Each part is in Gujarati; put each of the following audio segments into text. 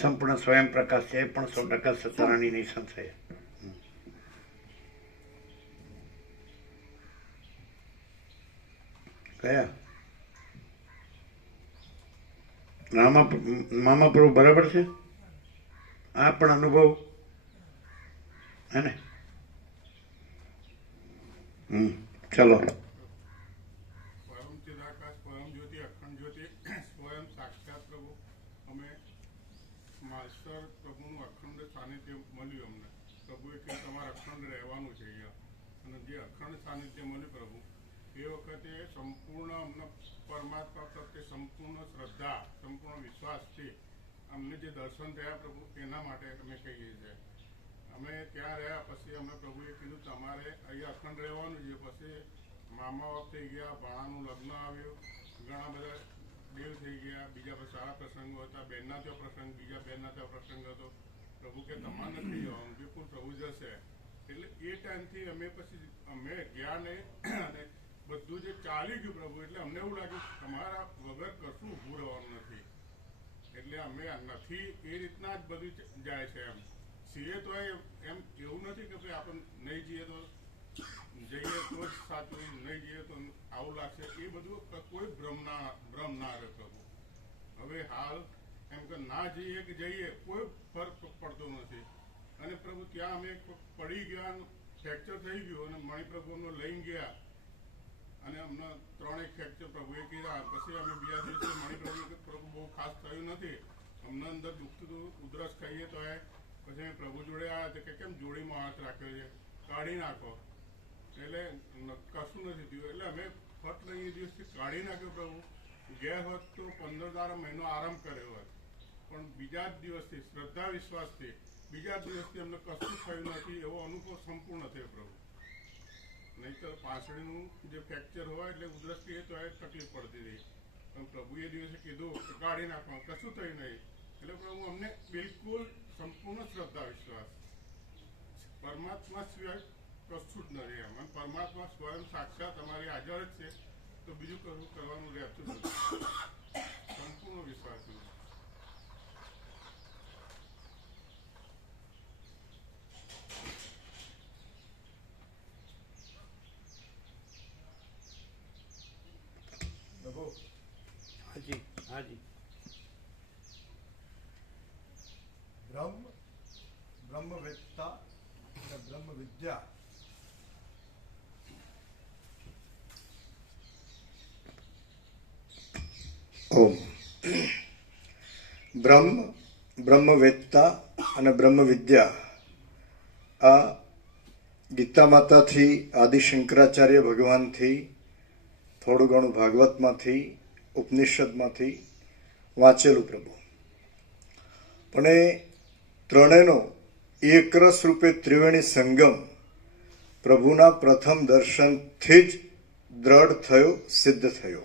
સંપૂર્ણ સ્વયં પ્રકાશ છે, એ પણ 100% સત્યનારાયણની નહીં સંશય. કયા મામા પ્રભુ બરાબર છે? આ પણ અનુભવ હે ને? ચલો. માસ્ટર પ્રભુનું અખંડ સાનિધ્ય મળ્યું અમને. પ્રભુએ કે તમારે અખંડ રહેવાનું છે અહીંયા, અને જે અખંડ સાનિધ્ય મળ્યું પ્રભુ, એ વખતે સંપૂર્ણ અમને પરમાત્મા પ્રત્યે સંપૂર્ણ શ્રદ્ધા, સંપૂર્ણ વિશ્વાસ છે. અમને જે દર્શન થયા પ્રભુ, એના માટે અમે કહીએ છીએ. અમે ત્યાં રહ્યા પછી અમને પ્રભુએ કીધું તમારે અહીંયા અખંડ રહેવાનું છે. પછી મામા બાપ થઈ ગયા, ભાણાનું લગ્ન આવ્યું, ઘણા બધા દેવ થઈ ગયા, બીજા બધા સારા પ્રસંગો હતા, બહેનના ત્યાં પ્રસંગ, બીજા બહેનના ત્યાં પ્રસંગ હતો. પ્રભુ કે તમારે નથી જવાનું, બિલકુલ પ્રભુ જશે. એટલે એ ટાઈમથી અમે ગયા નહીં, અને બધું જે ચાલી ગયું પ્રભુ, એટલે અમને એવું લાગ્યું તમારા વગર કશું ઊભું રહેવાનું નથી. એટલે અમે નથી એ રીતના જ બધું જાય છે. એમ છીએ તો એમ એવું નથી કે ભાઈ આપણે નહીં જઈએ તો જ સાચું, નહીં જઈએ તો આવું લાગશે. એ બધું કોઈ ભ્રમ ના રહે પ્રભુ. હવે હાલ એમ કે ના જઈએ કે જઈએ કોઈ ફરક પડતો નથી. અને પ્રભુ ત્યાં અમે પડી ગયા, ફ્રેક્ચર થઈ ગયું, અને મણિપ્રભુને લઈને ગયા, અને અમને 3 ફ્રેક્ચર પ્રભુએ કીધા. પછી અમે બીજા દિવસે મણિપ્રભુ પ્રભુ બહુ ખાસ થયું નથી, અમને અંદર દુખતું હતું, ઉધરસ ખાઈએ તો પછી અમે પ્રભુ જોડે આવ્યા કે કેમ જોડીમાં હાથ રાખ્યો છે, કાઢી નાખો. એટલે કશું નથી થયું. એટલે અમે ફટ લઈને એ દિવસથી કાઢી નાખ્યો પ્રભુ. ગયા હોત તો 15 મહિનો આરામ કર્યો હોત, પણ બીજા જ દિવસથી શ્રદ્ધા વિશ્વાસથી બીજા દિવસથી અમને કશું થયું નથી, એવો અનુભવ સંપૂર્ણ થયો પ્રભુ. નહીં તો પાછળનું જે ફ્રેક્ચર હોય એટલે ઉધરસ કહીએ તો તકલીફ પડતી હતી, પણ પ્રભુએ દિવસે કીધું કે કાઢી નાખવા, કશું થયું નહીં. એટલે પ્રભુ અમને બિલકુલ સંપૂર્ણ શ્રદ્ધા વિશ્વાસ, પરમાત્મા સિવાય કશું જ નથી. એમ પરમાત્મા સ્વયં સાક્ષાત અમારી હાજર જ છે, તો બીજું કશું કરવાનું રહેતું નથી. સંપૂર્ણ વિશ્વાસ છે. હાજી હાજી. બ્રહ્મવેત્તા અને બ્રહ્મ વિદ્યા ઓમ. બ્રહ્મવેત્તા અને બ્રહ્મ વિદ્યા આ ગીતા માતાથી, આદિ શંકરાચાર્ય ભગવાનથી, થોડું ઘણું ભાગવતમાંથી, ઉપનિષદમાંથી વાંચેલું પ્રભુ. પણ એ ત્રણેયનો એકરસ રૂપે ત્રિવેણી સંગમ પ્રભુના પ્રથમ દર્શનથી જ દ્રઢ થયો, સિદ્ધ થયો.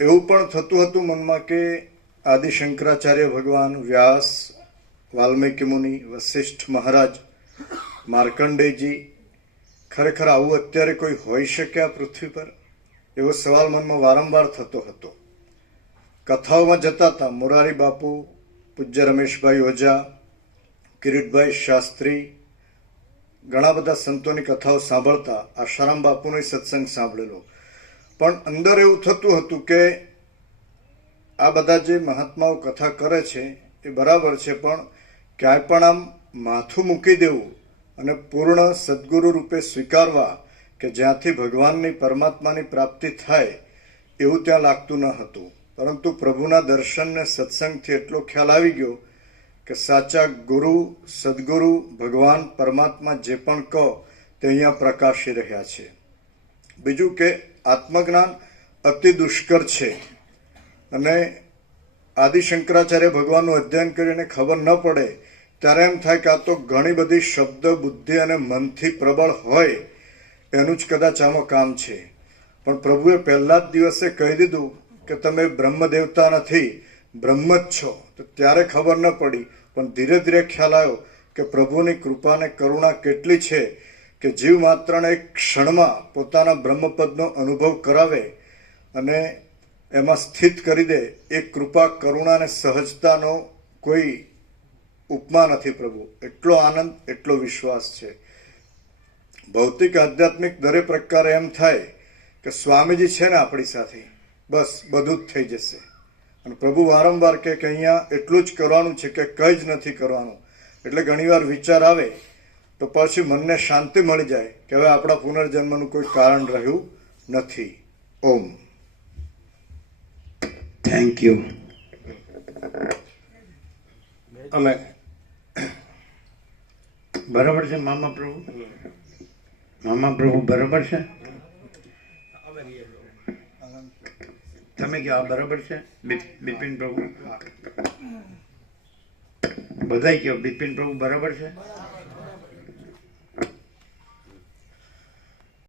એવું પણ થતું હતું મનમાં કે આદિ શંકરાચાર્ય ભગવાન, વ્યાસ, વાલ્મીકી મુનિ, વશિષ્ઠ મહારાજ, માર્કંડેયજી, ખરેખર આવું અત્યારે કોઈ હોઈ શકે આ પૃથ્વી પર? એવો સવાલ મનમાં વારંવાર થતો હતો. કથાઓમાં જતા હતા. મોરારી બાપુ, પૂજ્ય રમેશભાઈ ઓઝા, કિરીટભાઈ શાસ્ત્રી, ઘણા બધા સંતોની કથાઓ સાંભળતા. આશારામ બાપુનો સત્સંગ સાંભળેલો. પણ અંદર એવું થતું હતું કે આ બધા જે મહાત્માઓ કથા કરે છે એ બરાબર છે, પણ ક્યાંય પણ આમ માથું મૂકી દેવું અને પૂર્ણ સદગુરુ રૂપે સ્વીકારવા કે જ્યાંથી ભગવાનની, પરમાત્માની પ્રાપ્તિ થાય, એવું ત્યાં લાગતું ન હતું. પરંતુ પ્રભુના દર્શનને સત્સંગથી એટલો ખ્યાલ આવી ગયો કે સાચા ગુરુ, સદગુરુ, ભગવાન, પરમાત્મા જે પણ કહો તે અહીંયા પ્રકાશી રહ્યા છે. બીજું કે આત્મજ્ઞાન અતિ દુષ્કર છે, અને આદિ શંકરાચાર્ય ભગવાનનું અધ્યયન કરીને ખબર ન પડે ત્યારે એમ થાય કે આ તો ઘણી બધી શબ્દ, બુદ્ધિ અને મનથી પ્રબળ હોય એનું જ કદાચ આમાં કામ છે. પણ પ્રભુએ પહેલા જ દિવસે કહી દીધું કે તમે બ્રહ્મ દેવતા નથી, બ્રહ્મ જ છો. તો ત્યારે ખબર ન પડી, પણ ધીરે ધીરે ખ્યાલ આવ્યો કે પ્રભુની કૃપા અને કરુણા કેટલી છે કે જીવ માત્રને એક ક્ષણમાં પોતાના બ્રહ્મપદનો અનુભવ કરાવે. અને એમાં સ્થિત કરી દે એ કૃપા કરુણા અને સહજતાનો કોઈ ઉપમા નથી પ્રભુ. એટલો આનંદ, એટલો વિશ્વાસ છે. ભૌતિક આધ્યાત્મિક દરેક પ્રકારે એમ થાય કે સ્વામીજી છે ને આપણી સાથે, બસ બધું જ થઈ જશે. અને પ્રભુ વારંવાર કે અહીંયા એટલું જ કરવાનું છે કે કંઈ જ નથી કરવાનું. એટલે ઘણીવાર વિચાર આવે તો પછી મનને શાંતિ મળી જાય કે હવે આપણા પુનર્જન્મનું કોઈ કારણ રહ્યું નથી. ઓમ. Thank you. અમે બરાબર છે મામા પ્રભુ? મામા પ્રભુ બરાબર છે? તમે કહો આ બરાબર છે? બિપિન પ્રભુ બધા કહો બિપિન પ્રભુ બરાબર છે?